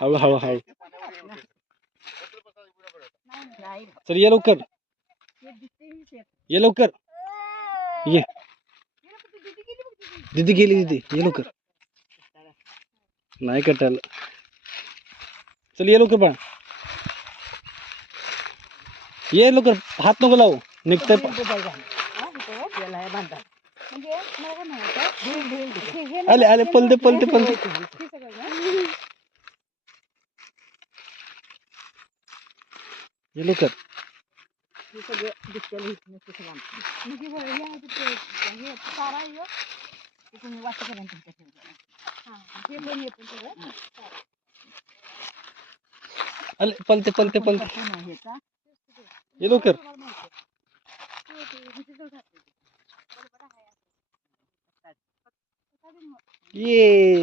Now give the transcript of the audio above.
हळू हळू हळू. चल ये लवकर, ये लवकर, ये. दीदी गेली, दीदी ये लवकर. नाही कटायला. चल ये लवकर बाळा, ये लवकर. हात नको लावू, निघतंय. आले आले, पलते पलते पलते. ये लवकर. आले पलते पलते पलते. ये लवकर. ये